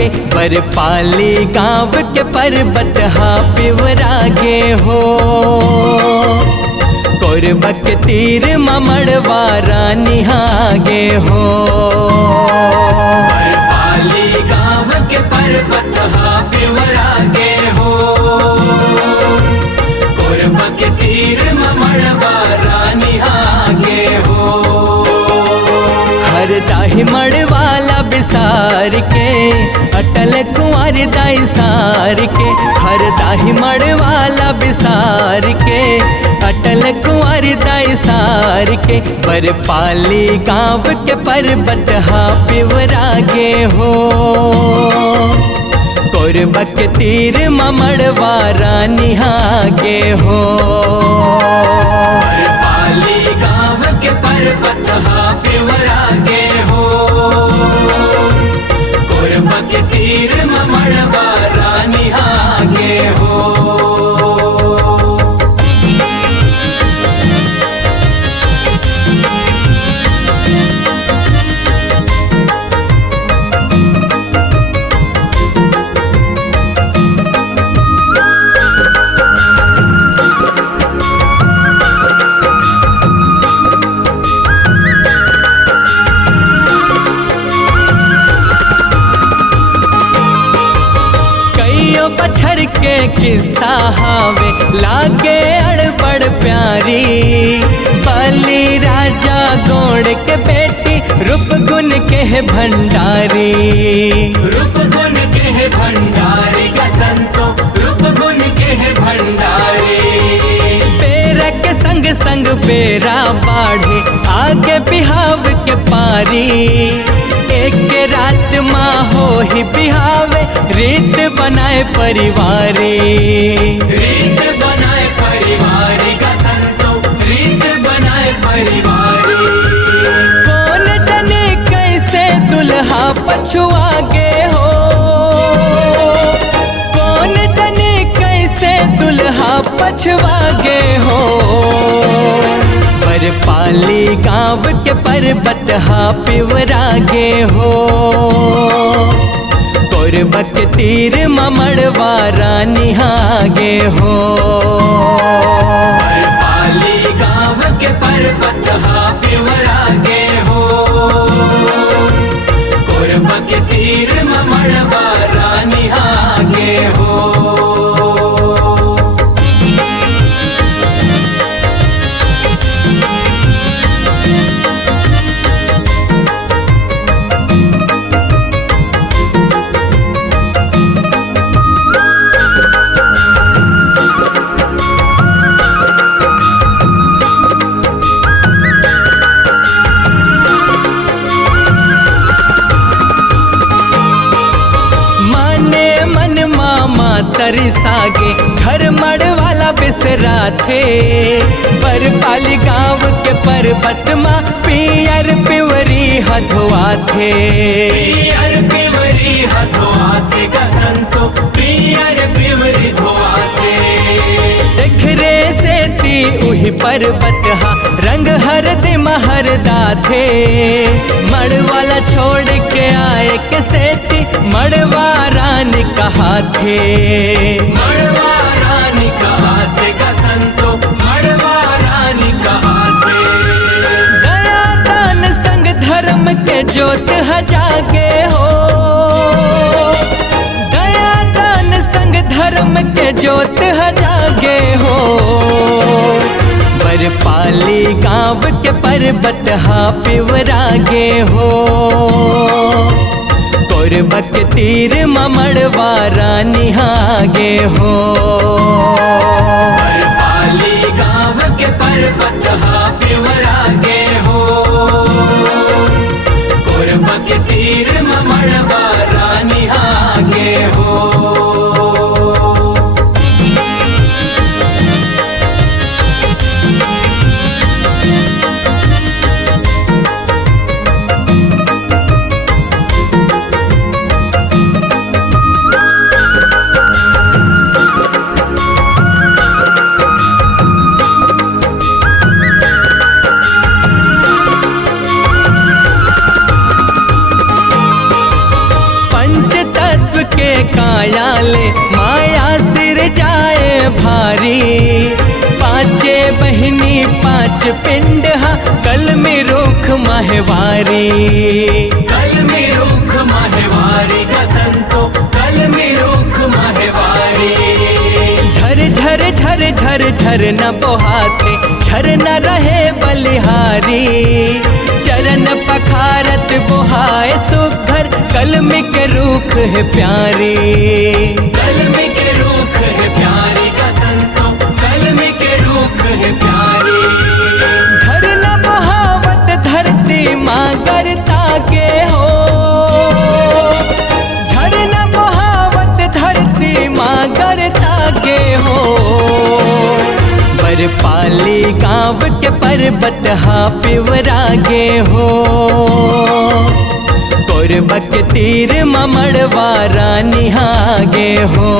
के बरपाली गाँव के पर्वत हा पिवरागे हो। कोरबा के तीर ममड़वा रानी हागे हो। बरपाली गाँव के पर्वत हा पिवरागे हो। कोरबा के तीर ममड़वा रानी हागे हो। हर दाही मड़वाला बिसार के अटल कुंवर दाई सार के। हर दाही मड़वाला बिसार के अटल कुंवर दाई सार के। बरपाली गाँव के पर्वत हा पिवरागे हो। कोरबा के तीर ममड़वा रानी हागे हो। बरपाली गाँव के पर्वत हा पिवरागे हो। कोरबा के तीर ममड़वा रानी हागे हो। बछर के किस्सा हावे लागे अड़बड़ प्यारी। बली राजा गोड़ के बेटी रूप गुण के है भंडारी। रूप गुण के है भंडारी का संतो रूप गुण के है भंडारी। बेरा के संग संग बेरा बाढ़े आगे बिहाव के पारी। एक रात माँ हो ही बिहावे रीत बनाए परिवारी। रीत बनाए परिवारी का संतो रीत बनाए परिवारी। कौन जाने कैसे दुल्हा पछुआगे हो। कौन जाने कैसे दुल्हा पछुआगे हो। बरपाली गाँव के पर्वत हा पिवरागे हो। कोरबा के तीर ममड़वा रानी हागे हो। बरपाली गाँव के पर्वत हा पिवरागे हो। कोरबा के तीर ममड़वा रानी हागे हो। तरसागे घर मड़वाला बिसरा थे। बरपाली गाँव के पर्वत माँ पियर पिवरी हथुआ थे। पियर पिवरी हथुआ थे का संतो पियर पिवरी धुआ थे। देख रे से ती उही पर्वत हा रंग हर दिम हरदा थे। मड़वाला छोड़ के आए के सेती मड़वा रानी कहा थे। मड़वा रानी कहा थे का संतो मड़वा रानी कहा थे। दया दान संग धर्म के ज्योत जागे हो। दया दान संग धर्म के ज्योत जागे हो। बरपाली गाँव के पर्वत हा पिवरागे हो। कोरबा के तीर ममड़वा रानी हागे हो। बरपाली गाँव के पर्वत हा पिवरागे हो। कोरबा के तीर ममड़वा रानी हागे हो। पिंड हा कल में रुख महवारी। कल में रुख महवारी का संतो, कल में रुख महवारी। झर झर झर झर झर न बोहाते, झर न रहे बलिहारी। चरण पखारत बोहाए सुघर, कलम के रूख है प्यारी। कलम के रूख है प्यारी का संतो, कलम के रूख है प्यारी। झरना बहावत धरती मांगरता के हो, झरना बहावत धरती मांगरता के हो। बरपाली गाँव के पर्वत हा पिवरागे हो। कोरबा के तीर ममड़वारा निहागे हो।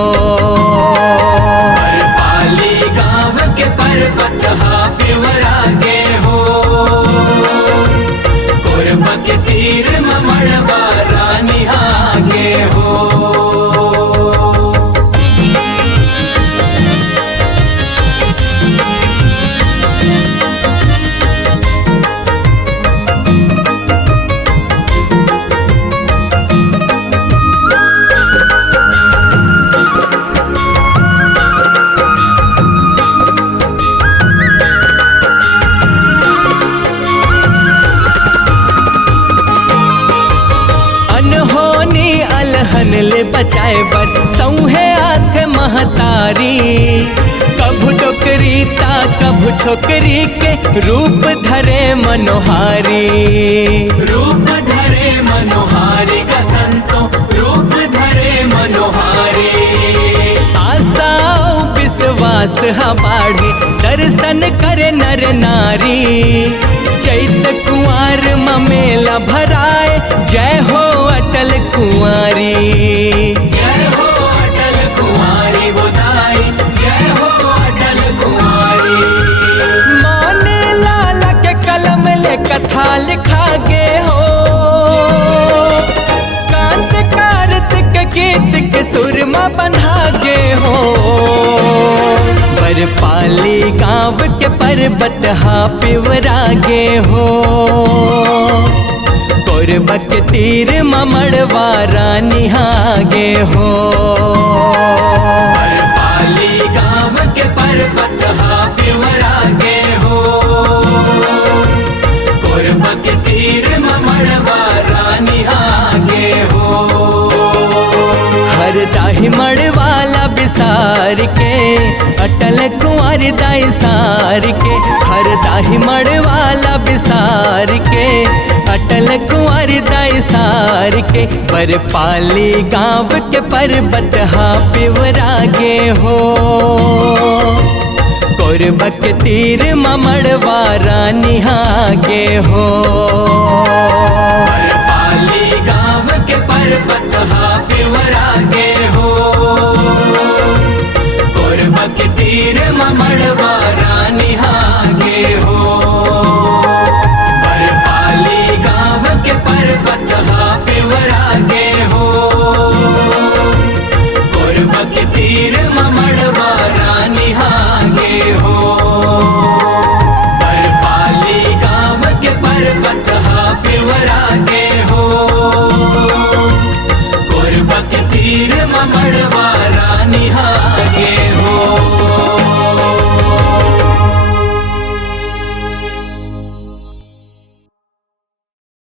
बरपाली गाँव के पर्वत हा पिवरागे हो। कोरबा के तीर ममड़वारा निहागे हो। अलहन ले बचाए बर सौहे आथ महतारी। कभु डोकरी ता कभु छोकरी के रूप धरे मनोहारी। रूप धरे मनोहारी का संतो, रूप धरे मनोहारी। आशा विश्वास हा बाढ़े, दर्शन करे नर नारी। चैत कुंवर ममेला भराए, जय हो अटल कुंवारी। जय हो अटल कुंवारी गोदाई, जय हो अटल कुंवारी। माने लाला के कलम ले कथा लिखा गे हो। कांत कार्तिक गीत के सुरमा बन्हा गे हो। बरपाली गाँव के पर्वत हा पिवरागे हो। कोरबा के तीर ममड़वारा निहागे हो। बरपाली गाँव के पर्वत हा पिवरागे हो। कोरबा के तीर ममड़वारा निहागे हो। हर दाही मड़वाला बिसार के, अटल कुंवर दाई सार के। हर दाही मड़वाला बिसार के, अटल कुंवर दाई सार के। बरपाली गाँव के पर्वत हा पिवरागे हो। कोरबा के तीर ममड़वारा निहागे हो।